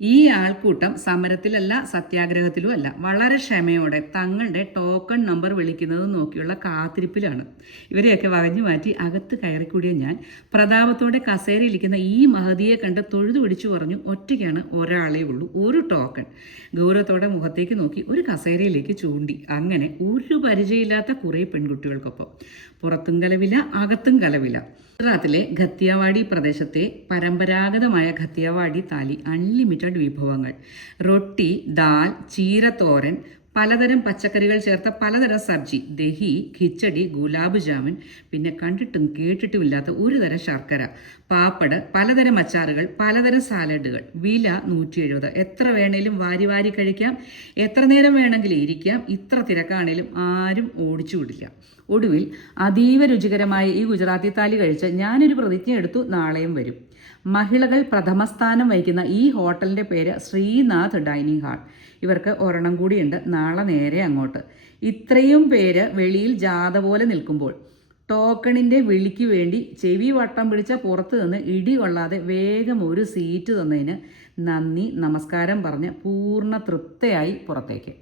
ഈ ആൾക്കൂട്ടം സമരത്തിലല്ല സത്യാഗ്രഹത്തിലും അല്ല, വളരെ ക്ഷമയോടെ തങ്ങളുടെ ടോക്കൺ നമ്പർ വിളിക്കുന്നത് നോക്കിയുള്ള കാത്തിരിപ്പിലാണ്. ഇവരെയൊക്കെ വകഞ്ഞു മാറ്റി അകത്ത് കയറിക്കൂടിയ ഞാൻ പ്രതാപത്തോടെ കസേരയിരിക്കുന്ന ഈ മഹതിയെ കണ്ട് തൊഴുതു പിടിച്ചു പറഞ്ഞു, ഒറ്റയ്ക്കാണ്, ഒരാളേ ഉള്ളൂ, ഒരു ടോക്കൺ. ഗൗരവത്തോടെ മുഖത്തേക്ക് നോക്കി ഒരു കസേരയിലേക്ക് ചൂണ്ടി. അങ്ങനെ ഒരു പരിചയമില്ലാത്ത കുറേ പെൺകുട്ടികൾക്കൊപ്പം. പുറത്തും കലവില, അകത്തും കലവില. ഗുജറാത്തിലെ ഖത്തിയവാടി പ്രദേശത്തെ പരമ്പരാഗതമായ ഖത്തിയവാടി താലി, അൺലിമിറ്റഡ് വിഭവങ്ങൾ. റൊട്ടി, ദാൽ, ചീരത്തോരൻ, പലതരം പച്ചക്കറികൾ ചേർത്ത പലതരം സബ്ജി, ദഹി, ഖിച്ചടി, ഗുലാബ് ജാമുൻ, പിന്നെ കണ്ടിട്ടും കേട്ടിട്ടുമില്ലാത്ത ഒരു തരം ശർക്കര, പാപ്പട്, പലതരം അച്ചാറുകൾ, പലതരം സാലഡുകൾ. വില 170. എത്ര വേണേലും വാരി വാരി കഴിക്കാം, എത്ര നേരം വേണമെങ്കിലും ഇരിക്കാം. ഇത്ര തിരക്കാണേലും ആരും ഓടിച്ചു വിടില്ല. ഒടുവിൽ അതീവ രുചികരമായ ഈ ഗുജറാത്തി താലി കഴിച്ച് ഞാനൊരു പ്രതിജ്ഞ എടുത്തു, നാളെയും വരും. മഹിളകൾ പ്രഥമസ്ഥാനം വഹിക്കുന്ന ഈ ഹോട്ടലിൻ്റെ പേര് ശ്രീനാഥ് ഡൈനിങ് ഹാൾ. ഇവർക്ക് ഒരെണ്ണം കൂടിയുണ്ട്, നാളെ നേരെ അങ്ങോട്ട്. ഇത്രയും പേര് വെളിയിൽ ജാഥ പോലെ നിൽക്കുമ്പോൾ ടോക്കണിൻ്റെ വിളിക്ക് വേണ്ടി ചെവി വട്ടം പിടിച്ച പുറത്ത് നിന്ന് ഇടി കൊള്ളാതെ വേഗം ഒരു സീറ്റ് തന്നതിന് നന്ദി നമസ്കാരം പറഞ്ഞ് പൂർണ്ണ തൃപ്തയായി പുറത്തേക്ക്.